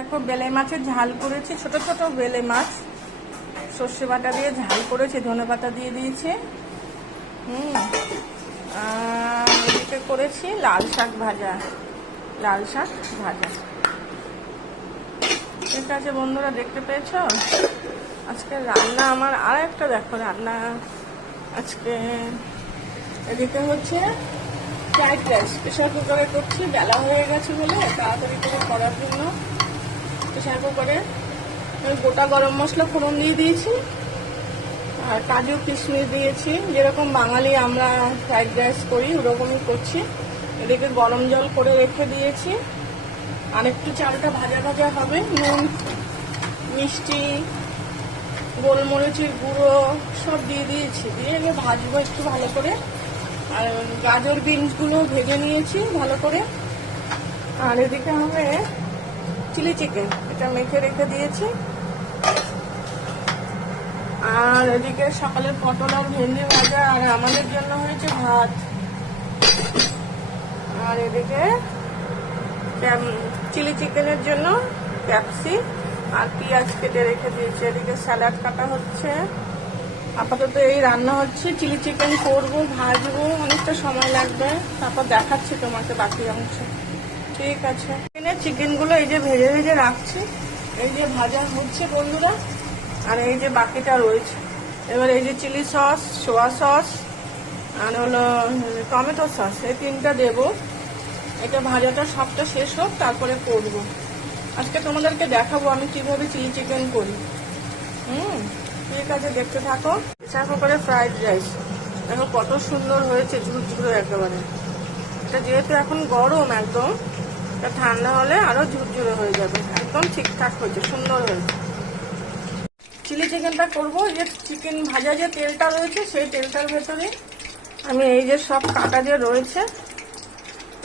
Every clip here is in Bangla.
দেখো বেলে মাছের ঝাল করেছি, ছোট ছোট বেলে মাছ সর্ষে বাটা দিয়ে ঝাল করেছি, ধনে পাতা দিয়ে দিয়েছি। আর এদিকে করেছি লাল শাক ভাজা। ঠিক আছে বন্ধুরা, দেখতে পেয়েছ আজকে রান্না আমার। আর একটা দেখো রান্না আজকে। এদিকে হচ্ছে ফ্রাইড রাইস প্রেশার কুকারে করছি, বেলা হয়ে গেছে বলে তাড়াতাড়ি করে করার জন্য প্রেশার কুকারে গোটা গরম মশলা ফোড়ন দিয়ে দিয়েছি, আর কাজু কিশমিশ দিয়েছি। যেরকম বাঙালি আমরা ফ্রাইড রাইস করি ওরকমই করছি। এদিকে গরম জল করে রেখে দিয়েছি, আর একটু চালটা ভাজা ভাজা হবে। নুন, মিষ্টি, গোলমরিচের গুঁড়ো সব দিয়ে দিয়েছি, দিয়ে এবার ভাজবো একটু ভালো করে। আর গাজর বিনসগুলো ভেজে নিয়েছি ভালো করে। আর এদিকে হবে চিলি চিকেন, এটা মেখে রেখে দিয়েছি। আর এদিকে সকালে পটল আর ভেন্ডি ভাজা, আর আমাদের জন্য হয়েছে ভাত। আর এদিকে চিলি চিকেনের জন্য ক্যাপসি আর পেঁয়াজ কেটে রেখে দিয়েছি। এদিকে স্যালাড কাটা হচ্ছে। আপাতত এই রান্না হচ্ছে, চিলি চিকেন করবো, ভাজবো, অনেকটা সময় লাগবে, তারপর দেখাচ্ছি তোমাকে বাকি অংশ। ঠিক আছে, চিকেনগুলো এই যে ভেজে ভেজে রাখছি, এই যে ভাজা হচ্ছে বন্ধুরা। আর এই যে বাকিটা রয়েছে, এবার এই যে চিলি সস, সোয়া সস আর হলো টমেটো সস, এই তিনটা দেবো। এটা ভাজাটা সবটা শেষ হোক তারপরে করবো। আজকে তোমাদেরকে দেখাবো আমি কিভাবে চিলি চিকেন করি। ঠিক আছে, দেখতে থাকো। প্রেসার কুকারে ফ্রাইড রাইস দেখো কত সুন্দর হয়েছে, ঝুরঝুরে একেবারে। এটা যেহেতু এখন গরম একদম, এটা ঠান্ডা হলে আরো ঝুরঝুরে হয়ে যাবে। একদম ঠিকঠাক হয়েছে, সুন্দর হয়েছে। চিলি চিকেনটা করবো, যে চিকেন ভাজা যে তেলটা রয়েছে সেই তেলটার ভেতরে আমি এই যে সব কাটা যে রয়েছে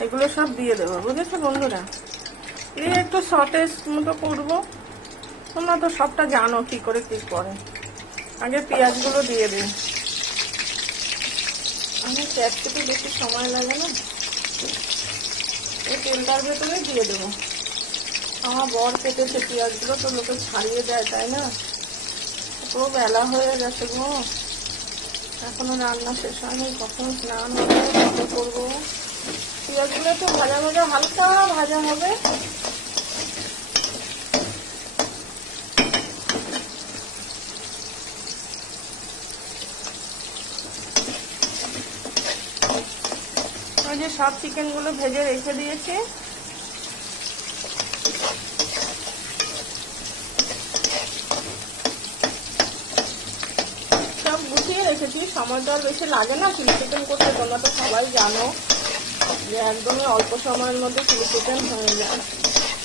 এগুলো সব দিয়ে দেবো, বুঝেছো বন্ধুরা। দিয়ে একটু সতেজ মতো করবো। তোমরা তো সবটা জানো কি করে কি করে। আগে পেঁয়াজগুলো দিয়ে দিই, আমি ক্যাপসিতে বেশি সময় লাগে না। এই তেলটার ভেতরে দিয়ে দেবো। আমার বর কেটেছে পেঁয়াজগুলো, তো লোকে ছাড়িয়ে দেয় তাই না। পুরো বেলা হয়ে গেছে গো, এখনো রান্না শেষ হয়নি। কখন স্নান হবে, কখন করবো। পেঁয়াজগুলো তো ভাজা ভাজা, হালকা ভাজা হবে। ওই যে সব চিকেনগুলো ভেজে রেখে দিয়েছি। সব গুছিয়ে রেখেছি, সময় তো আর বেশি লাগে না চিলি চিকেন করতে। তোমরা তো সবাই জানো যে একদমই অল্প সময়ের মধ্যে চিলি চিকেন হয়ে যায়।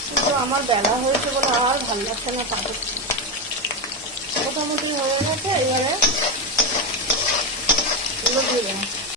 কিন্তু আমার বেলা হয়েছে বলে আর ভালো লাগছে না পাতে। মোটামুটি হয়ে গেছে, এবারে এগুলো দিয়ে দেবো।